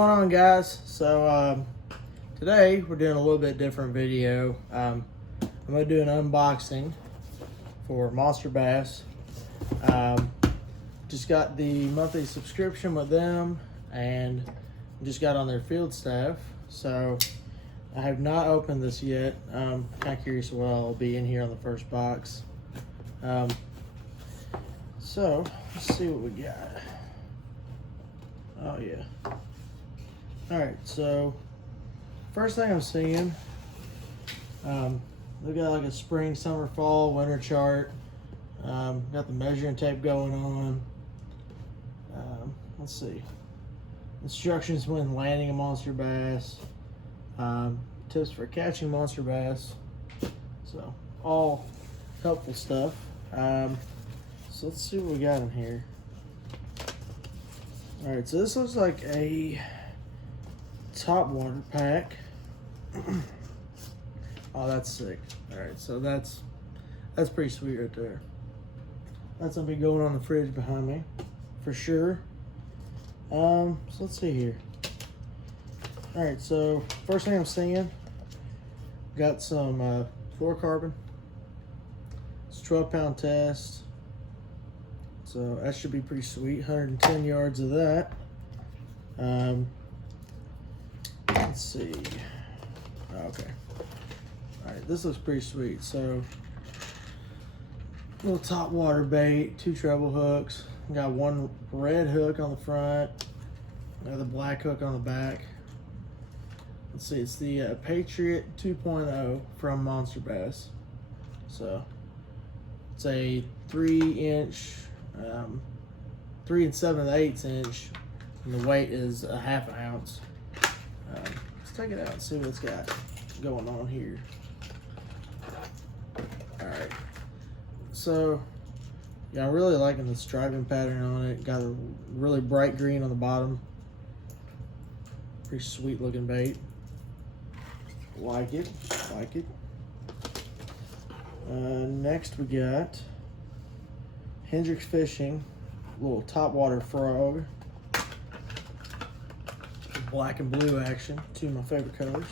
going on, guys? So today we're doing a little bit different video. I'm gonna do an unboxing for Monster Bass. Just got the monthly subscription with them and just got on their field staff, so I have not opened this yet. I'm kind of curious what will be in here on the first box. So let's see what we got. Oh yeah. All right, so first thing I'm seeing, we got like a spring, summer, fall, winter chart. Got the measuring tape going on. Let's see. Instructions when landing a monster bass. Tips for catching monster bass. So all helpful stuff. So let's see what we got in here. All right, so this looks like a top water pack. Oh, that's sick. All right, so that's pretty sweet right there. That's gonna be going on the fridge behind me for sure. So let's see here. All right, so first thing I'm seeing, got some fluorocarbon. It's a 12-pound test, so that should be pretty sweet. 110 yards of that. Let's see. Okay. All right, this looks pretty sweet. So, little top water bait, 2 treble hooks. Got one red hook on the front, got the black hook on the back. Let's see, it's the Patriot 2.0 from Monster Bass. So, it's a 3-inch, 3 7/8 inch, and the weight is a ½ ounce. Let's take it out and see what it's got going on here. All right, so yeah, I'm really liking the striping pattern on it. Got a really bright green on the bottom. Pretty sweet looking bait. Like it, like it. Next we got Hendrick's Fishing, little top water frog. Black and blue action, 2 of my favorite colors.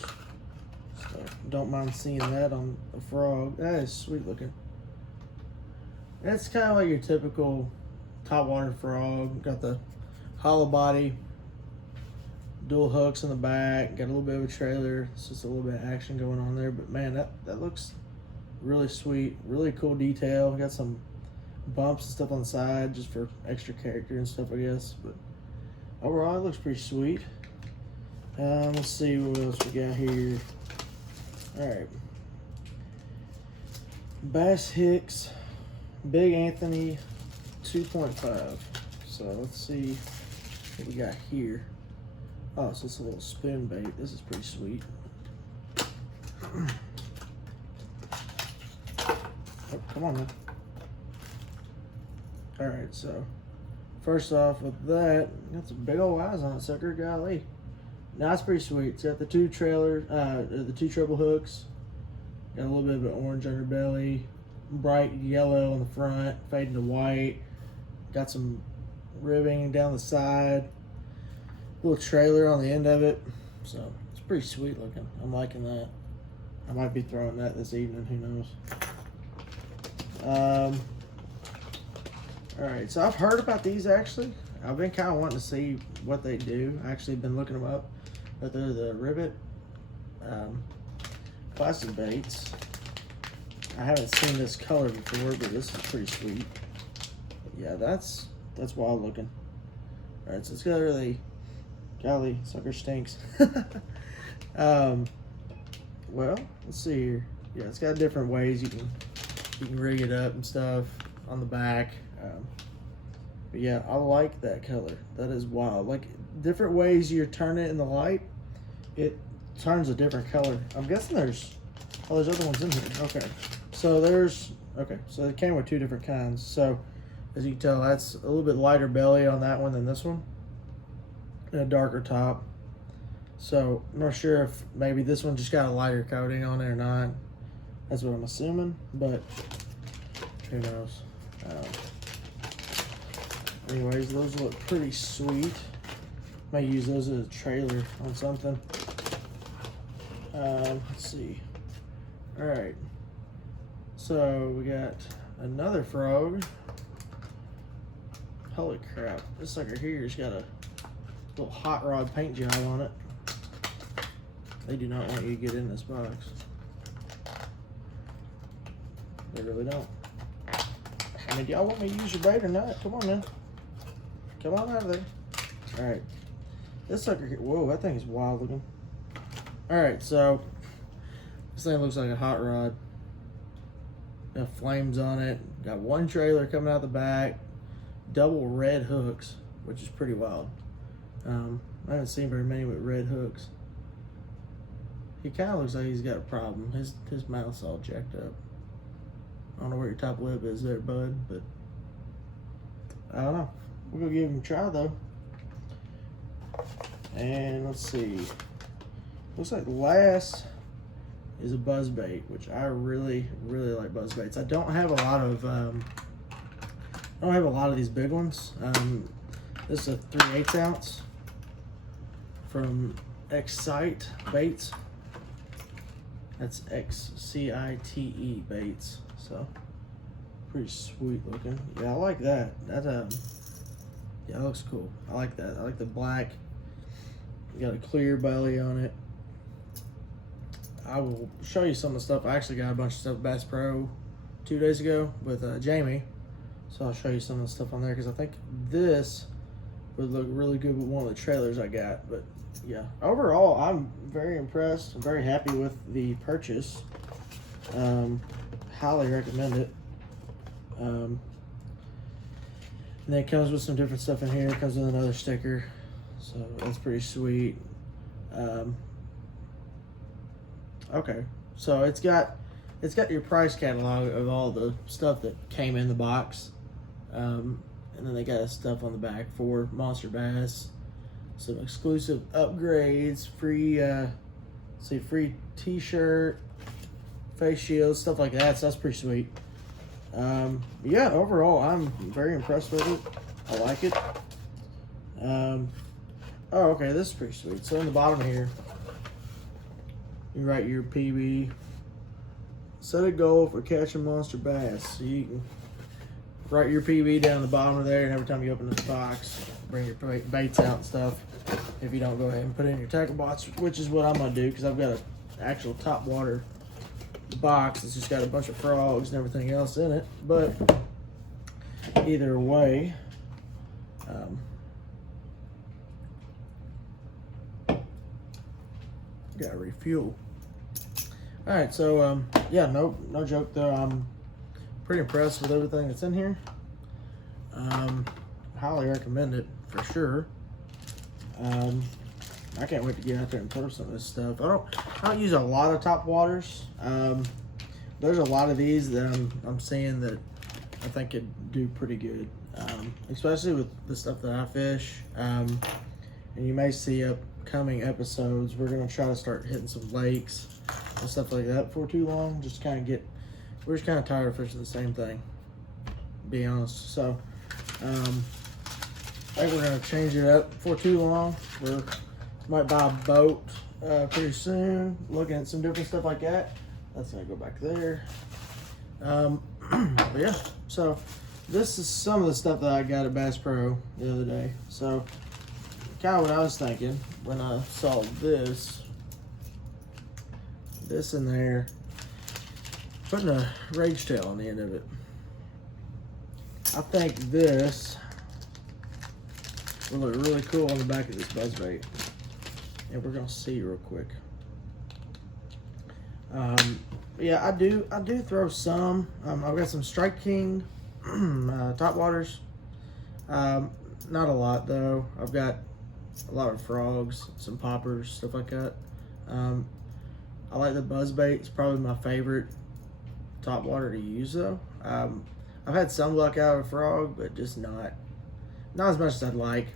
So don't mind seeing that on a frog. That is sweet looking. It's kind of like your typical top water frog. Got the hollow body, dual hooks in the back, got a little bit of a trailer. It's just a little bit of action going on there, but man, that looks really sweet. Really cool detail. Got some bumps and stuff on the side just for extra character and stuff, I guess. But overall, it looks pretty sweet. Let's see what else we got here. All right. Bass Hicks Big Anthony 2.5. So let's see what we got here. Oh, so it's a little spoon bait. This is pretty sweet. Oh, come on, man. All right, so first off with that, got some big old eyes on it, sucker. Golly. Now it's pretty sweet. It's got the 2 treble hooks. Got a little bit of an orange underbelly, bright yellow on the front, fading to white. Got some ribbing down the side. Little trailer on the end of it. So it's pretty sweet looking. I'm liking that. I might be throwing that this evening, who knows. Alright, so I've heard about these actually. I've been kind of wanting to see what they do. I actually been looking them up. But they're the rivet plastic baits. I haven't seen this color before, but this is pretty sweet. Yeah, that's wild looking. Alright, so it's got really, golly, sucker stinks. Well, let's see here. Yeah, it's got different ways you can rig it up and stuff on the back. But yeah, I like that color. That is wild. Like, different ways you turn it in the light, it turns a different color. I'm guessing there's other ones in here. Okay, so so it came with 2 different kinds. So as you can tell, that's a little bit lighter belly on that one than this one, and a darker top. So I'm not sure if maybe this one just got a lighter coating on it or not. That's what I'm assuming, but who knows. Anyways, those look pretty sweet. Might use those as a trailer on something. Let's see. All right. So we got another frog. Holy crap! This sucker here's got a little hot rod paint job on it. They do not want you to get in this box. They really don't. I mean, do y'all want me to use your bait or not? Come on, man. Come on out of there. All right. This sucker here, whoa, that thing is wild looking. All right, so this thing looks like a hot rod. Got flames on it. Got one trailer coming out the back. Double red hooks, which is pretty wild. I haven't seen very many with red hooks. He kind of looks like he's got a problem. His mouth's all jacked up. I don't know where your top lip is there, bud, but I don't know. We're gonna give him a try though. And let's see. Looks like last is a buzzbait, which I really like buzzbaits. I don't have a lot of these big ones. This is a 3/8 ounce from Excite Baits. That's Xcite Baits. So pretty sweet looking. Yeah, I like that. That yeah, it looks cool. I like that. I like the black. Got a clear belly on it. I will show you some of the stuff. I actually got a bunch of stuff at Bass Pro 2 days ago with Jamie. So I'll show you some of the stuff on there because I think this would look really good with one of the trailers I got. But yeah, overall, I'm very impressed. I'm very happy with the purchase. Highly recommend it. And then it comes with some different stuff in here. It comes with another sticker. So that's pretty sweet. Okay, so it's got your price catalog of all the stuff that came in the box, and then they got stuff on the back for Monster Bass, some exclusive upgrades, free free T-shirt, face shields, stuff like that. So that's pretty sweet. Yeah, overall I'm very impressed with it. I like it. Oh, okay, this is pretty sweet. So in the bottom here, you write your PB. Set a goal for catching monster bass. So you can write your PB down the bottom of there, and every time you open this box, bring your baits out and stuff. If you don't, go ahead and put it in your tackle box, which is what I'm gonna do because I've got an actual top water box. It's just got a bunch of frogs and everything else in it. But either way, gotta refuel. All right, so yeah, no joke though. I'm pretty impressed with everything that's in here. Highly recommend it for sure. I can't wait to get out there and put some of this stuff. I don't use a lot of top waters. There's a lot of these that I'm seeing that I think could do pretty good, especially with the stuff that I fish. And you may see upcoming episodes. We're gonna try to start hitting some lakes and stuff like that before too long. Just kind of we're just kind of tired of fishing the same thing, to be honest. So I think we're gonna change it up before too long. We might buy a boat pretty soon. Looking at some different stuff like that. That's gonna go back there. But yeah, so this is some of the stuff that I got at Bass Pro the other day. So kind of what I was thinking when I saw this in there, putting a rage tail on the end of it. I think this will look really cool on the back of this buzzbait, and we're gonna see real quick. Yeah, I do throw some. I've got some Strike King top waters. Not a lot though. I've got a lot of frogs, some poppers, stuff like that. I like the buzzbait. It's probably my favorite top water to use though. I've had some luck out of a frog, but just not as much as I'd like,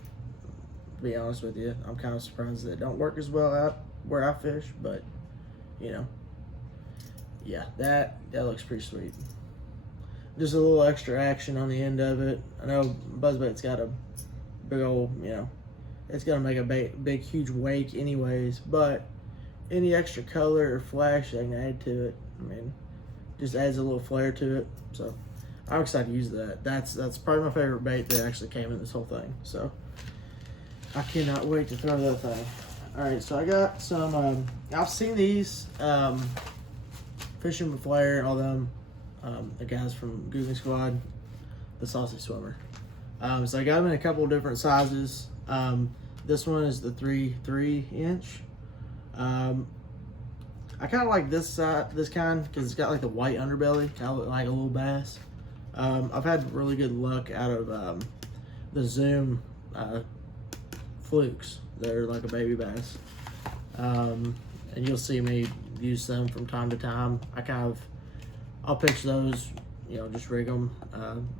to be honest with you. I'm kind of surprised that it don't work as well out where I fish, but you know, yeah, that looks pretty sweet. Just a little extra action on the end of it. I know buzzbait's got a big old, you know, it's gonna make a big huge wake anyways. But any extra color or flash I can add to it, I mean, just adds a little flair to it. So I'm excited to use that. That's probably my favorite bait that actually came in this whole thing. So I cannot wait to throw that thing. All right, so I got some. I've seen these Fishing with Flair and all them. The guys from Googling Squad, the Saucy Swimmer. So I got them in a couple of different sizes. This one is the 3 inch. I kind of like this kind because it's got like the white underbelly, kind of like a little bass. I've had really good luck out of the Zoom flukes. They're like a baby bass, and you'll see me use them from time to time. I'll pitch those, you know, just rig them,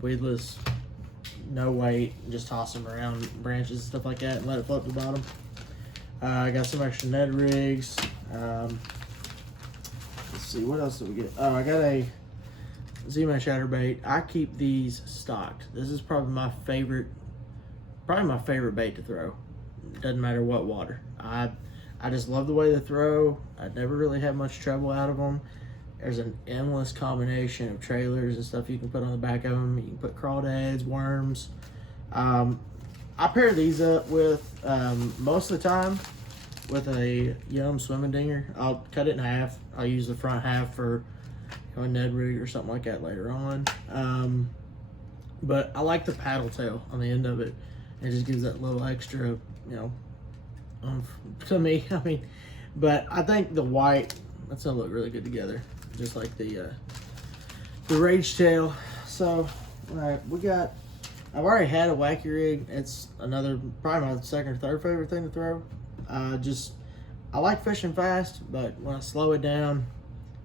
weedless, no weight, just toss them around branches and stuff like that and let it float to the bottom. I got some extra Ned rigs. Let's see, what else did we get? Oh, I got a Z-Man chatterbait. I keep these stocked. This is probably my favorite bait to throw. Doesn't matter what water. I just love the way they throw. I never really had much trouble out of them. There's an endless combination of trailers and stuff you can put on the back of them. You can put crawdads, worms. I pair these up with, most of the time, with a Yum swimming dinger. I'll cut it in half. I'll use the front half for, you know, a Ned rig or something like that later on. But I like the paddle tail on the end of it. It just gives that little extra, you know, to me. I mean, but I think the white, that's gonna look really good together, just like the rage tail. So, all right, I've already had a wacky rig. It's probably my second or third favorite thing to throw. I like fishing fast, but when I slow it down,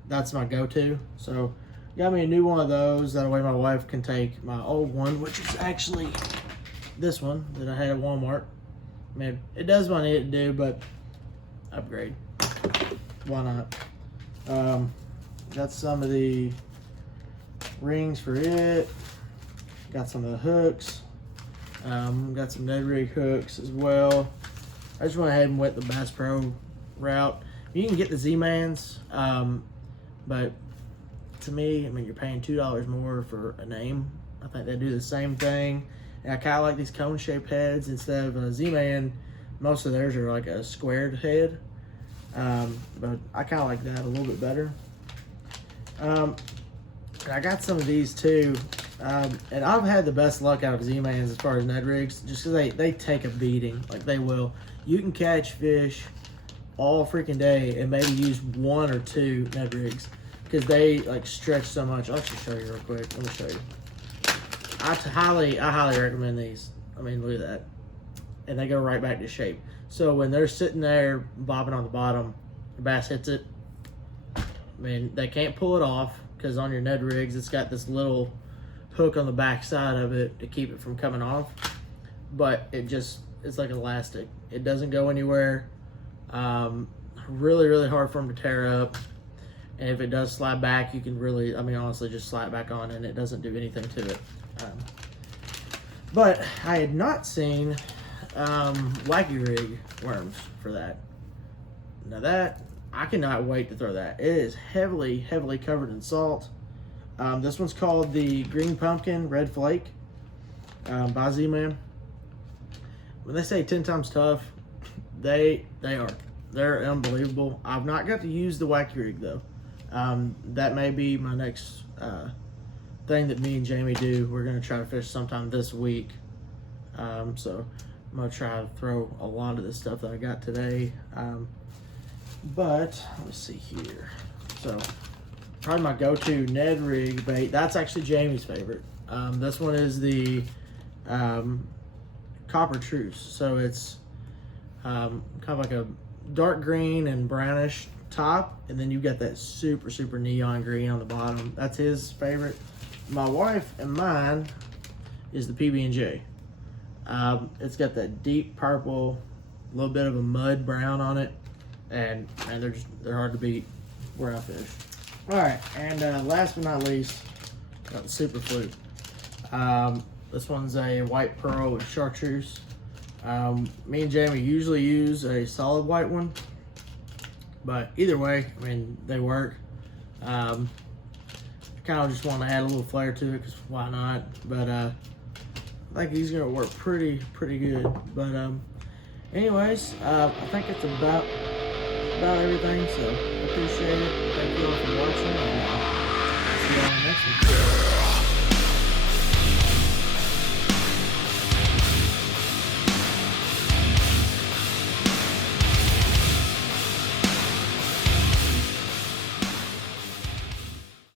that's my go-to. So, got me a new one of those. That way my wife can take my old one, which is actually this one that I had at Walmart. I mean, it does what I need it to do, but upgrade. Why not? Got some of the rings for it. Got some of the hooks. Got some Ned rig hooks as well. I just went ahead and went the Bass Pro route. You can get the Z-Mans, but to me, I mean, you're paying $2 more for a name. I think they do the same thing. And I kind of like these cone-shaped heads instead of a Z-Man. Most of theirs are like a squared head, but I kind of like that a little bit better. I got some of these too, and I've had the best luck out of Z-Mans as far as Ned rigs, just because they take a beating, like they will. You can catch fish all freaking day and maybe use 1 or 2 Ned rigs because they like stretch so much. I'll actually show you real quick. Let me show you. I highly recommend these. I mean, look at that. And they go right back to shape. So when they're sitting there bobbing on the bottom, the bass hits it. I mean, they can't pull it off because on your Ned rigs, it's got this little hook on the back side of it to keep it from coming off. But it's like elastic. It doesn't go anywhere. Really, really hard for them to tear up. And if it does slide back, you can really, I mean, honestly, just slide it back on and it doesn't do anything to it. But I had not seen wacky rig worms for that. Now that, I cannot wait to throw that. It is heavily, heavily covered in salt. This one's called the Green Pumpkin Red Flake by Z-Man. When they say 10 times tough, they are. They're unbelievable. I've not got to use the wacky rig though. That may be my next thing that me and Jamie do. We're gonna try to fish sometime this week. So I'm gonna try to throw a lot of the stuff that I got today. But let's see here. So probably my go-to Ned rig bait. That's actually Jamie's favorite. This one is the Copper Truce. So it's kind of like a dark green and brownish top, and then you got that super, super neon green on the bottom. That's his favorite. My wife and mine is the PB&J. It's got that deep purple, a little bit of a mud brown on it, and they're hard to beat where I fish. All right, and last but not least, got the Super Fluke. This one's a white pearl with chartreuse. Me and Jamie usually use a solid white one, but either way, I mean, they work. Kind of just want to add a little flair to it, because why not? But I think he's gonna work pretty good. But anyways, I think it's about everything. So I appreciate it. Thank you all for watching, and see you on the next one.